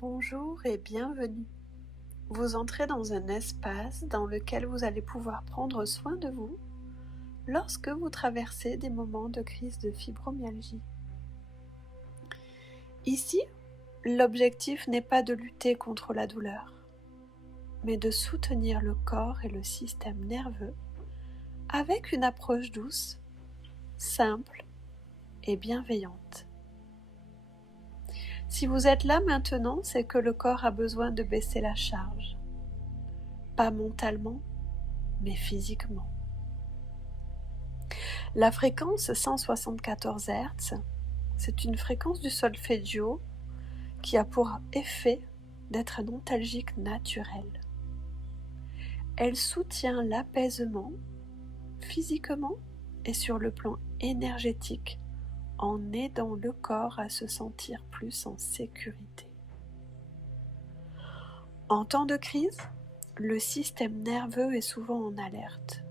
Bonjour et bienvenue. Vous entrez dans un espace dans lequel vous allez pouvoir prendre soin de vous lorsque vous traversez des moments de crise de fibromyalgie. Ici, l'objectif n'est pas de lutter contre la douleur, mais de soutenir le corps et le système nerveux avec une approche douce, simple et bienveillante. Si vous êtes là maintenant, c'est que le corps a besoin de baisser la charge. Pas mentalement, mais physiquement. La fréquence 174 Hz, c'est une fréquence du solfeggio qui a pour effet d'être un antalgique naturel. Elle soutient l'apaisement physiquement et sur le plan énergétique en aidant le corps à se sentir plus en sécurité. En temps de crise, le système nerveux est souvent en alerte.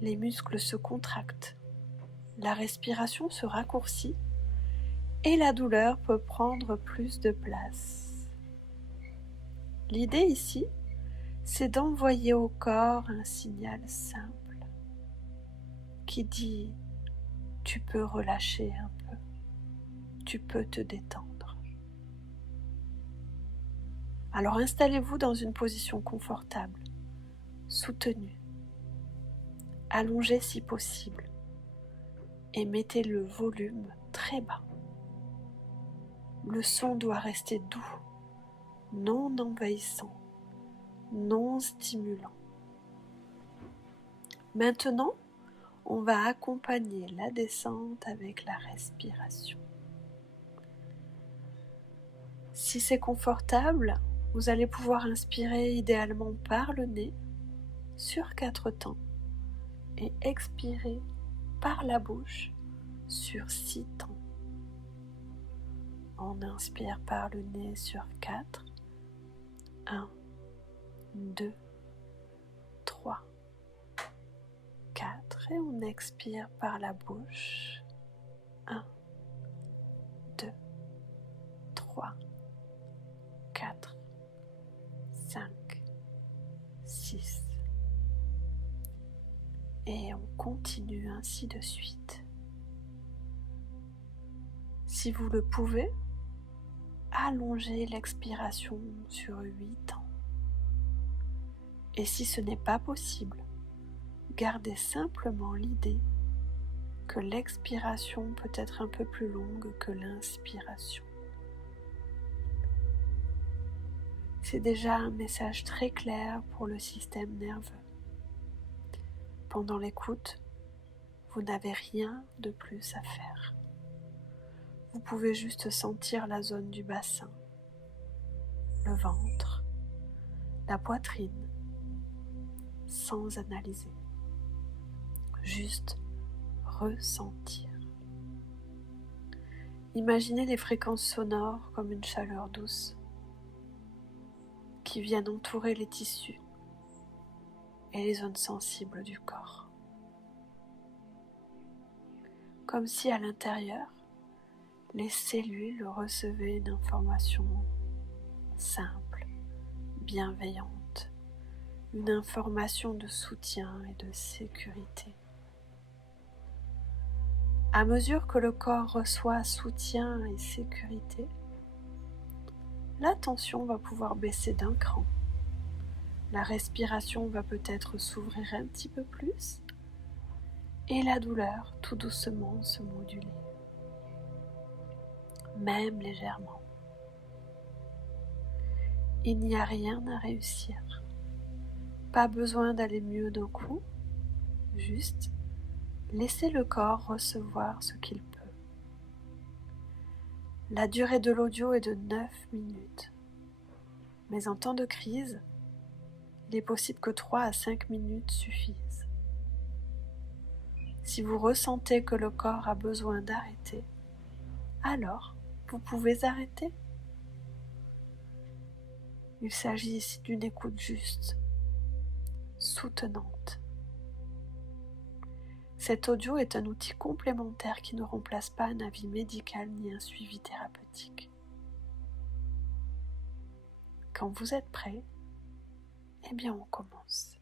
Les muscles se contractent, la respiration se raccourcit et la douleur peut prendre plus de place. L'idée ici, c'est d'envoyer au corps un signal simple qui dit « tu peux relâcher un peu, tu peux te détendre ». Alors installez-vous dans une position confortable, soutenue, allongée si possible et mettez le volume très bas. Le son doit rester doux, non envahissant, non stimulant. Maintenant, on va accompagner la descente avec la respiration. Si c'est confortable, vous allez pouvoir inspirer idéalement par le nez sur 4 temps et expirer par la bouche sur 6 temps. On inspire par le nez sur 4. 1, 2, 3, 4. Et on expire par la bouche. 1, 2, 3, 4, 5, 6. Et on continue ainsi de suite. Si vous le pouvez, allongez l'expiration sur 8 temps. Et si ce n'est pas possible, gardez simplement l'idée que l'expiration peut être un peu plus longue que l'inspiration. C'est déjà un message très clair pour le système nerveux. Pendant l'écoute, vous n'avez rien de plus à faire. Vous pouvez juste sentir la zone du bassin, le ventre, la poitrine, sans analyser. Juste ressentir. Imaginez les fréquences sonores comme une chaleur douce qui viennent entourer les tissus et les zones sensibles du corps. Comme si à l'intérieur, les cellules recevaient une information simple, bienveillante, une information de soutien et de sécurité. À mesure que le corps reçoit soutien et sécurité, la tension va pouvoir baisser d'un cran. La respiration va peut-être s'ouvrir un petit peu plus et la douleur tout doucement se moduler, même légèrement. Il n'y a rien à réussir. Pas besoin d'aller mieux d'un coup, juste laissez le corps recevoir ce qu'il peut. La durée de l'audio est de 9 minutes, mais en temps de crise, il est possible que 3 à 5 minutes suffisent. Si vous ressentez que le corps a besoin d'arrêter, alors vous pouvez arrêter. Il s'agit ici d'une écoute juste, soutenante. Cet audio est un outil complémentaire qui ne remplace pas un avis médical ni un suivi thérapeutique. Quand vous êtes prêt, eh bien on commence.